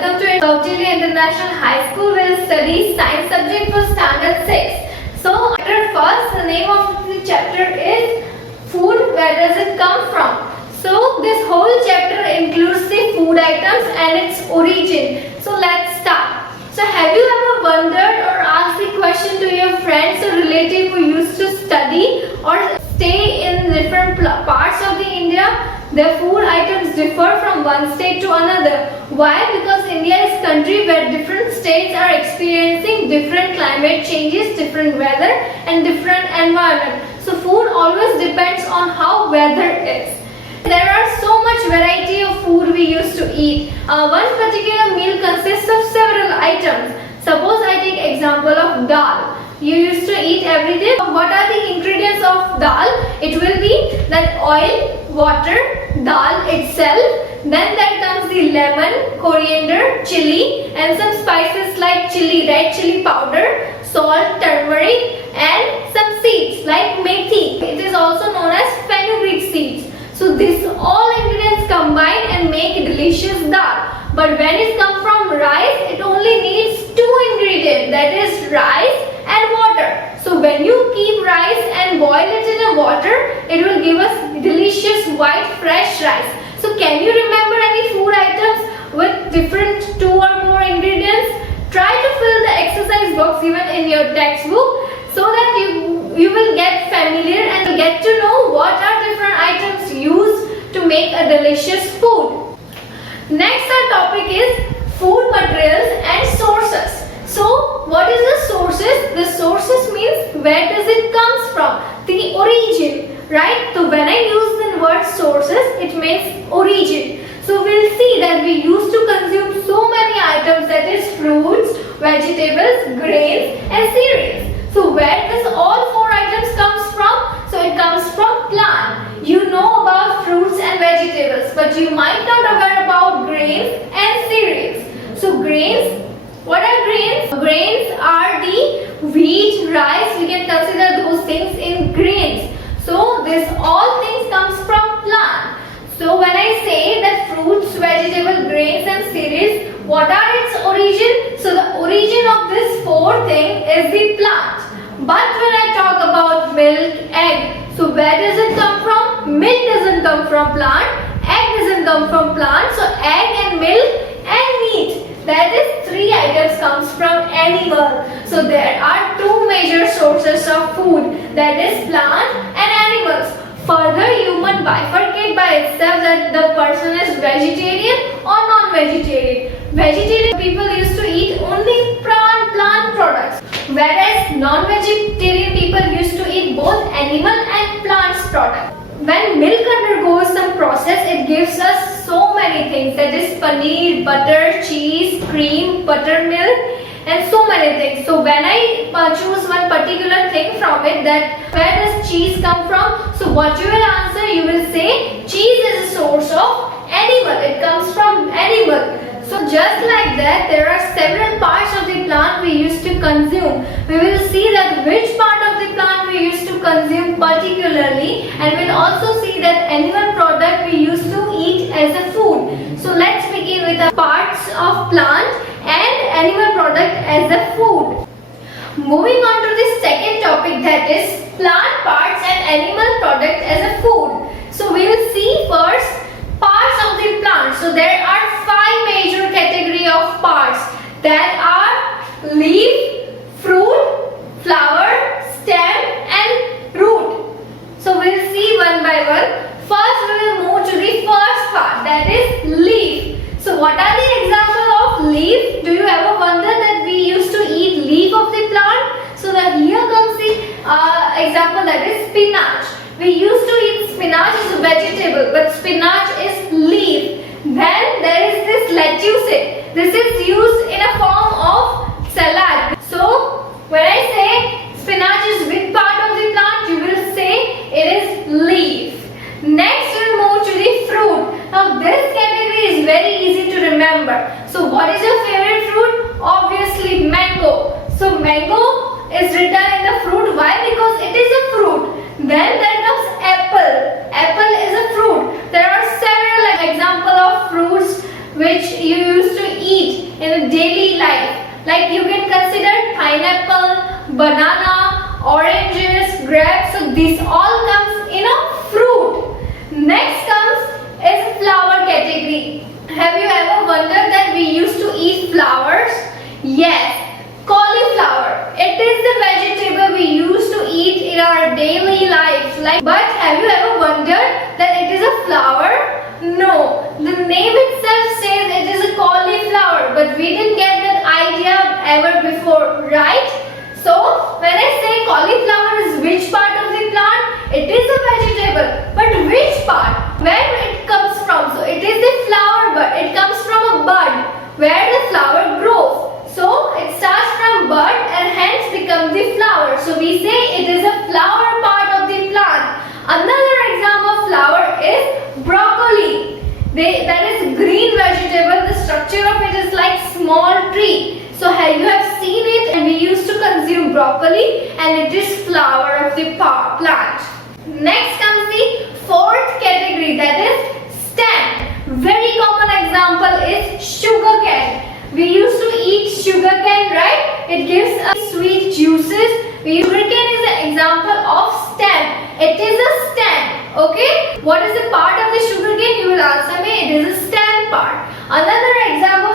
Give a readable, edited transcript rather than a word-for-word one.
welcome to Kautilya International High School. We'll study science subject for standard 6. So, chapter first, the name of the chapter is food. Where does it come from? So, this whole chapter includes the food items and its origin. So, let's start. So, have you ever wondered or asked the question to your friends or relative who used to study or stay in different parts of the India? Their food items differ from one state to another. Why? Because India is a country where different states are experiencing different climate changes, different weather and different environment. So food always depends on how weather is. There are so much variety of food we used to eat. One particular meal consists of several items. Suppose I take example of dal. You used to eat every day. What are the ingredients of dal? It will be that oil, water, dal itself. Then there comes the lemon, coriander, chili and some spices like chili, red chili powder, salt, turmeric and some seeds like methi. It is also known as fenugreek seeds. So these all ingredients combine and make a delicious dal. But when it comes from rice, it only needs two ingredients, that is rice and water. So when you keep rice and boil it in a water, it will give us delicious white fresh rice. So can you remember any food items with different two or more ingredients? Try to fill the exercise box given in your textbook so that you will get familiar and get to know what are different items used to make a delicious food. Next our topic is food materials and sources. So what is the sources? The sources means where does it comes from? The origin, right? So when I use the word sources, it means origin. So we'll see that we used to consume so many items, that is fruits, vegetables, grains and cereals. So where does all four items comes from? So it comes from plant. You know about fruits and vegetables, but you might not aware about grains and cereals. So grains, what are grains? Grains are the wheat, rice, we can consider those things in grains. So this all things comes from plant. So when I say that fruits, vegetable, grains and cereals, what are its origin? So the origin of this four thing is the plant. But when I talk about milk, egg, so where does it come from? Milk doesn't come from plant, egg doesn't come from plant. So egg and milk and meat, that is three items comes from animal. So there are two major sources of food, that is plant and animals. Further, human bifurcate by itself that the person is vegetarian or non-vegetarian. Vegetarian people used to eat only plant products, whereas non-vegetarian people used to eat both animal and plants products. When milk undergoes some process, it gives us so many things, that is paneer, butter, cheese, cream, buttermilk and so many things. So when I choose one particular thing from it, that where does cheese come from? So what you will answer, you will say cheese is a source of animal. It comes from animal. So just like that, there are several parts of the plant we used to consume. We will see that which part of the plant we used to consume particularly, and we'll also see that animal product we used to eat as a food. So let's begin with the parts of plant and animal product as a food. Moving on to the second topic, that is plant parts and animal product as a food. So we will see first parts of the plant. So there are five major category of parts, that are leaf, fruit, flower, stem and root. So we'll see one by one. First we will move to the first part, that is leaf. So what are the examples of leaf? Do you ever wonder that we used to eat leaf of the plant? So that here comes the example, that is spinach. We used to eat spinach as a vegetable, but spinach is leaf. Then there is this lettuce. This is used in a form of salad. So when I say spinach is which part of the plant, you will say it is leaf. Next we move to the fruit. Now this category is very easy to remember. So what is your favorite fruit? Obviously mango. So mango is written in the fruit. Why? Because it is a fruit. Then there comes apple. Apple is a fruit. There are several examples of fruits which you used to eat. flowers? Yes, cauliflower. It is the vegetable we used to eat in our daily life. But have you ever wondered that it is a flower? No, the name itself says it is a cauliflower, but we didn't get that idea ever before, right? So, when I say cauliflower is which part of the plant? It is a vegetable, but which part? Where it comes from? So, it is the flower bud. It comes from a bud where the flower grows. So, it starts from bud and hence becomes the flower. So, we say it is a flower part of the plant. Another example of flower is broccoli. That is green vegetable. The structure of it is like small tree. So you have seen it, and we used to consume broccoli, and it is flower of the plant. Next comes the fourth category, that is stem. Very common example is sugarcane. We used to eat sugarcane, right? It gives us sweet juices. Sugarcane is an example of stem. It is a stem. Okay? What is the part of the sugarcane? You will answer me. It is a stem part. Another example